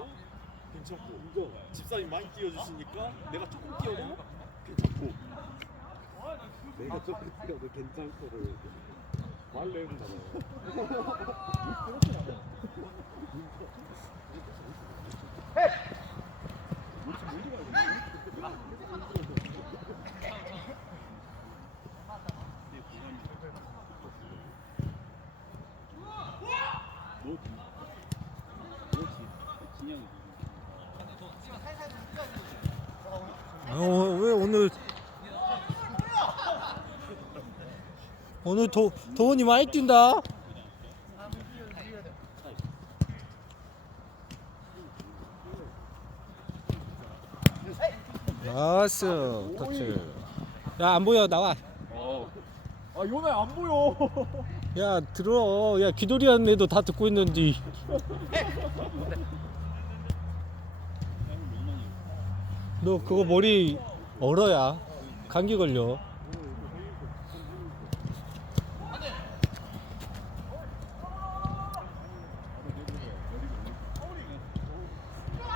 아무거나 해도 괜찮고. 집사님 많이 뛰어주시니까 내가 조금 뛰어도 괜찮고. 내가 조금 뛰어도 괜찮고를 말로 해본다고 너 그렇지 진영이 어, 왜 오늘 오늘 도 도원이 많이 뛴다. 나이스 터치. 야 안 보여 나와. 아 요네 안 보여 야 들어. 야 기돌이한 애도 다 듣고 있는데. 너 그거 머리 얼어야 감기 걸려.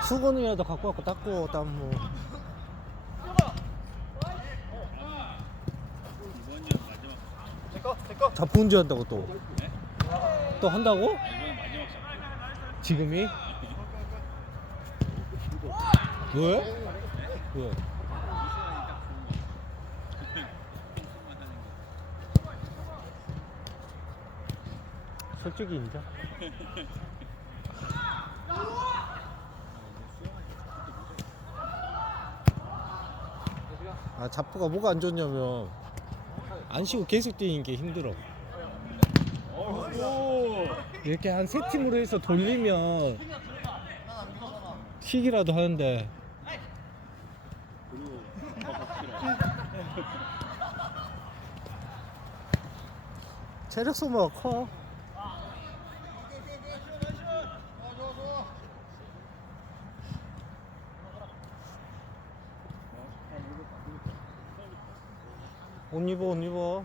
수건이라도 갖고 왔고 닦고 땀 뭐. 자포운전 한다고 또. 또 한다고? 지금이? 왜? 왜? 솔직히 인정. 아 자포가 뭐가 안 좋냐면 안 쉬고 계속 뛰는 게 힘들어. 이렇게 한 세 팀으로 해서 돌리면 쉬기라도 하는데 체력 소모가 커. 옷 입어 옷 입어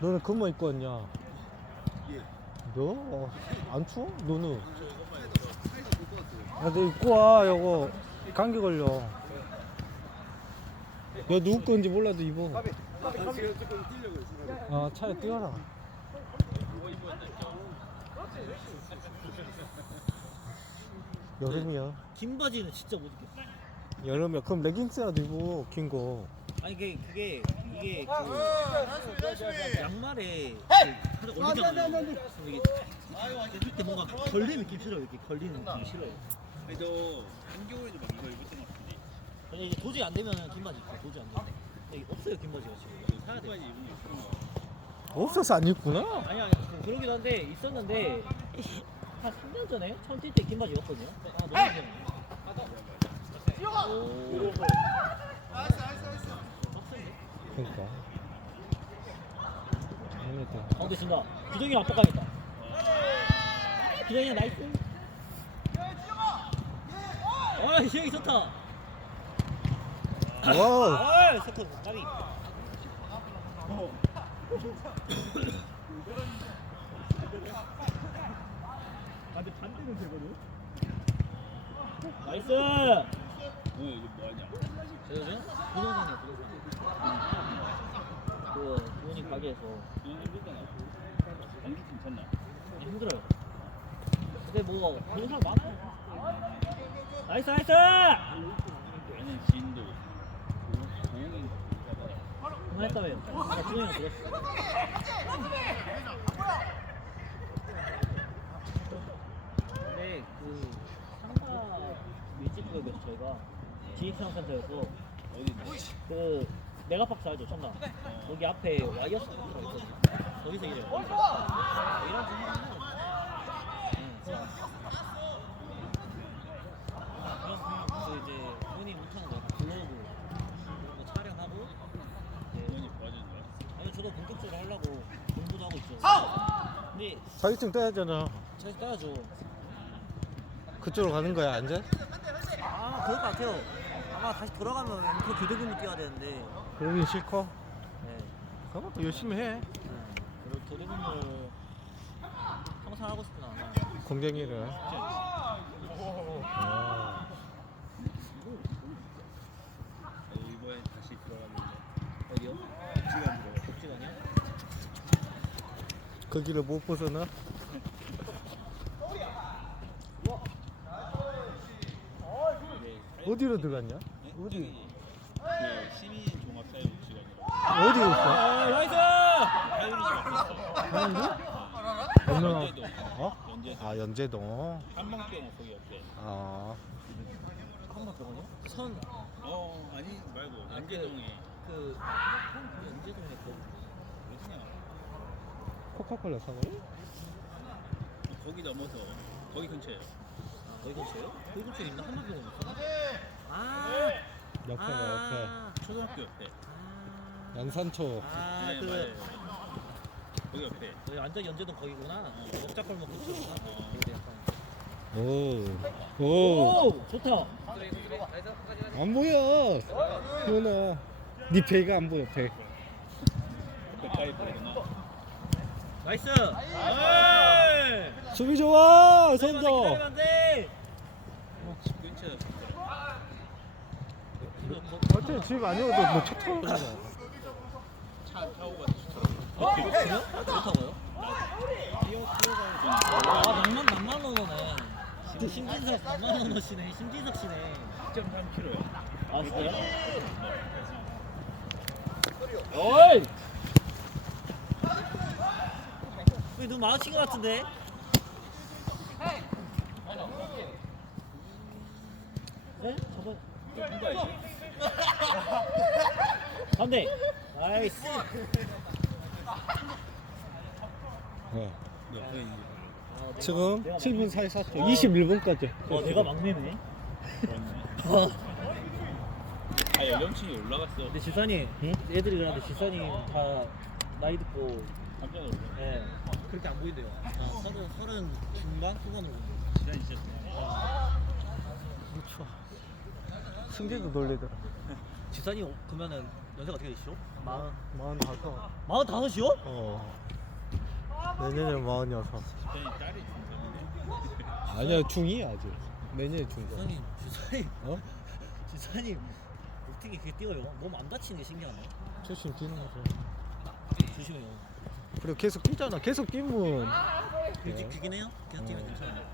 너는 그만 입고 왔냐? 너? 어, 안 추워? 너는? 야, 너 입고 와, 이거. 감기 걸려. 야, 누구 건지 몰라도 입어. 아, 차에 뛰어라. 여름이야. 긴 바지는 진짜 못 입겠어. 여름이야. 그럼 레깅스라도 입어, 긴 거. 아니 그게 그게 이게 그 양말에 그 올리잖아요. 그럼 이게 이때 뭔가 걸리는 느낌 싫어요. 이렇게 걸리는 느낌 싫어요. 그래도 한겨울에도 막 이거 입을 때막 근데 아니 이제 도저히 안 되면 긴 바지 입고 도저히 안 되면 여기 없어요 긴 바지가 지금 사야 돼. 없어서 안 입구나? 아니 아니 그- 그러긴 한데 있었는데 한 3년 전에 처음 뛸 때 긴 바지 입었거든요. 아 너무. 빡센데? 그러니까. 아무튼. 가운데 준다. 규정이랑 압박하겠다. 규정이 나이스. 아, 희영이 좋다. 와우. 아, 세컨 까비. 아, 근데 반대는 되거든. 나이스. 너 이거 뭐하냐 저거죠? 부동산이야, 부동산. 그 부모님 가게에서 그냥 힘들잖아 단기 괜찮나 힘들어요. 근데 뭐 그런 사람 많아요. 나이스 나이스. 아니 지인도 고흥인 그만했다며요. 나 준영이 들었어. 근데 그 상가 밀집구역에서 저희가 기획상 센터에서 어디 그 메가박스 알죠, 천나? 거기 앞에 와이어 스토어가 있거든요. 거기서 중 하면 그래서 이제 본인 못하는 거 블로그 그런 거 촬영하고 이제 부모님 도와주는 거야? 아니 저도 본격적으로 하려고 공부도 하고 있죠. 근데 자격증 따야 하잖아. 잘 따야죠. 그쪽으로 가는 거야 앉아? 아 그럴 것 같아요. 아마 다시 돌아가면 그 교대근무 뛰어야 되는데. 그러긴 싫고 네. 그럼 또 열심히 해 네. 그리고 교대근무 항상 하고 싶진 않아. 공경이를 아, 이번에 다시 들어가는데 어디요? 복지관이요? 그 길을 못 벗어나? 이게 어디로 들어갔냐? 어디? 그 시민 종합 사회복 시간이라. 어디 있어? 아, 나이스! 하율이 앞에 있어. 연제동. 어? 연제동. 아 연제동 한방병원 거기 옆에. 아 한번 더군요? 선, 어 아니 말고 연제동에 그, 연제동에 그, 어디냐? 코카콜라 사과요? 거기 넘어서 거기 근처에. 아, 거기 근처에요? 거기 근처에 있나? 한번 병원 있어? 아! 옆에 옆에 아, 초등학교 옆에. 아, 연산초 아, 네, 그, 맞아요. 거기 옆에. 여기 완전 연제동 거기구나. 역작골목 그쪽이구나. 어. 거기도 약간. 오오 오! 좋다! 안 보여 현아 네 배가 안 보여 배 옆에 파이프구나. 나이스! 나이스! 수비 좋아 기다리면 안 돼! 집 근처. 어째 집 아니어도 뭐차 타고 가자 차 타고 가서 어? 뛰어 뛰어가고 아, 낭만, 낭만. 지금 심진석 낭만 언어시네. 심진석 씨네. 10.3km야. 아, 진짜요? 어이 여기 눈 마주친 것 같은데? 네? 저번 누가 이제 반대. 나이스. 네. 아, 지금 내가 7분 44초 21분까지 와, 내가 막내네. 아 연령층이 올라갔어. 근데 지사님, 응? 애들이 그러는데 지사님 다 나이 듣고 깜짝 놀랐어. 예 그렇게 안 보인대요. 아, 서른 서른 중반 후반으로 본대요. 지난 진짜 그렇죠 승재도 놀래더라 지사님 그러면은 연세가 어떻게 되시죠? 마흔 마흔 다섯 마흔 다섯이요? 어 내년에 마흔 여섯. 아니야 중2 아직 내년에 중2 지사님, 지사님, 어? 지사님 어떻게 그렇게 뛰어요? 몸 안 다치는 게 신기하네. 최신 뛰는 거죠 조심해요. 그리고 계속 뛰잖아 계속 뛰면 일찍 뛰긴 해요? 계속 뛰면 어. 괜찮아요.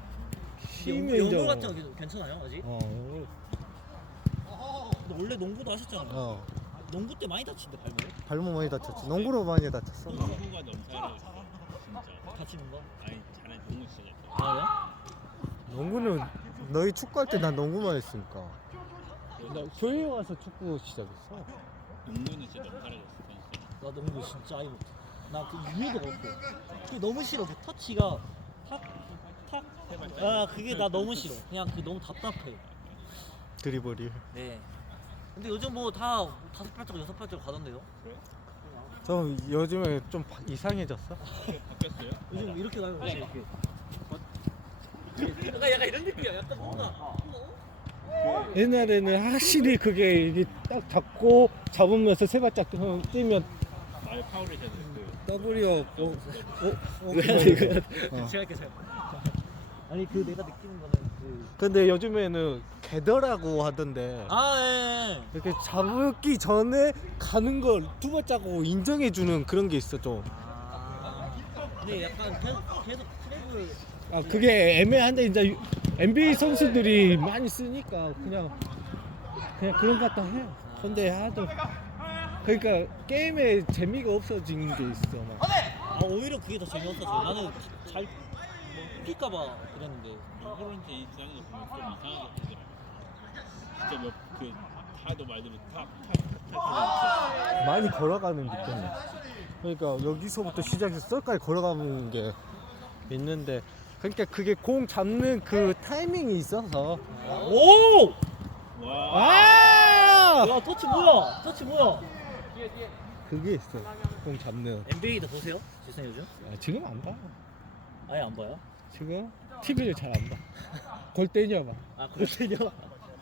힘이 이제 같은 거 괜찮아요 아직? 어, 원래 농구도 하셨잖아요. 어 농구 때 많이 다친대 발목. 발목 많이 다쳤지 농구로 많이 다쳤어 농구가 넘사를 진짜. 다치는 거. 아니 잘해 농구 진짜 잘해. 아 농구는 너희 축구할 때 난 농구만 했으니까 나 교회 와서 축구 시작했어 농구는 진짜 넘사라졌어. 선수. 나 농구 진짜 아예 못해. 나그 유효도 없고. 그게 너무 싫어. 그 터치가 탁, 탁. 아 그게 나 너무 싫어. 그냥 그 너무 답답해. 드리블이 네. 근데 요즘 뭐 다 다섯 발자국 여섯 발자국 가던데요? 저 요즘에 좀 바- 이상해졌어 바뀌었어요? 요즘 이렇게 가요. 그냥 이렇게. 약간 약간 이런 느낌이야. 약간 뭔가. 옛날에는 확실히 그게 이게 딱 잡고 잡으면서 세 발짝 뛰면 해야 돼. 그 더블이었고 어? 어? 왜 어, 이거? 어. 제가 할게 제가. 아니 그 내가 느끼는 거는 그. 근데 요즘에는 개더라고 하던데 아 예. 이렇게 잡기 전에 가는 걸 두 발자국 인정해 주는 그런 게 있어 좀. 아. 근데 약간 계속 계속 트래블. 아 그게 애매한데 이제 NBA 선수들이 많이 쓰니까 그냥 그냥 그런 것 같다 해. 근데 하도 그러니까 게임에 재미가 없어진 게 있어 막. 아 오히려 그게 더 재미없었어. 나는 잘 뛸까봐 그랬는데. 호른지 입장에서 보면 좀 이상하게 하더라고. 진짜 몇그 타도 말대로 탁탁탁탁 많이 걸어가는 느낌이야. 그러니까 여기서부터 시작해서 저까지 걸어가는 게 있는데 그러니까 그게 공 잡는 그 타이밍이 있어서 오! 와. 아 야 터치 뭐야? 터치 뭐야? 그게 있어 공 잡는 NBA도 보세요? 지선 요즘? 아, 지금 안 봐. 아예 안 봐요? 지금 TV를 잘 안 봐. 골 때려봐. 아 골대녀.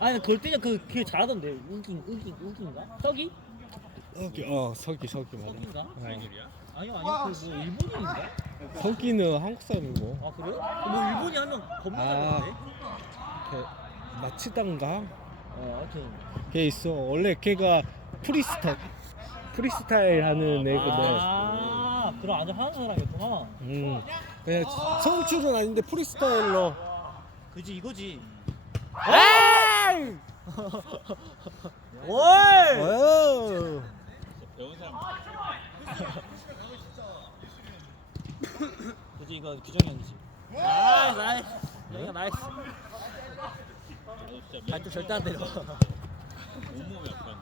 아니 그 그게 잘하던데. 우긴 우긴 우긴가? 서기, 어 서기 서기 맞아. 어. 사이들이야? 아니요 아니요 그뭐 일본인인가? 서기는 한국 사람이고. 아 그래요? 뭐 일본이 하면 겁나 아. 잘하는데? 걔 마치단가? 어 아무튼 걔 있어. 원래 걔가 프리스타 프리스타일 하는 애거든. 아 그럼 아주 하는 사람이었구나. 음. 그냥 선출은 아닌데 프리스타일로. 그지 이거지. 에 이! 올! 어휴. 배운 사람 그지 이거 규정이 형이지. 나이스 나이스. 여기가 나이스. 나도 진짜 발도 절대 안 때려. 온몸이 약간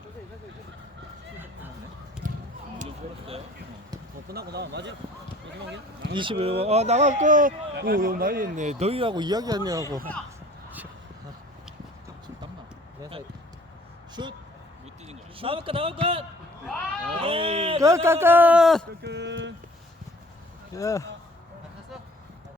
이제 풀었어요? 어 끝나구나 맞아. 마지막이야? 21번. 아 나갈까? 오, 이거 많이 했네. 너희하고 이야기하냐고. 땀나 그래서 슛! 못 뛰는 거야 나올까 나올까. 어이. 끝, 끝, 끝. 야.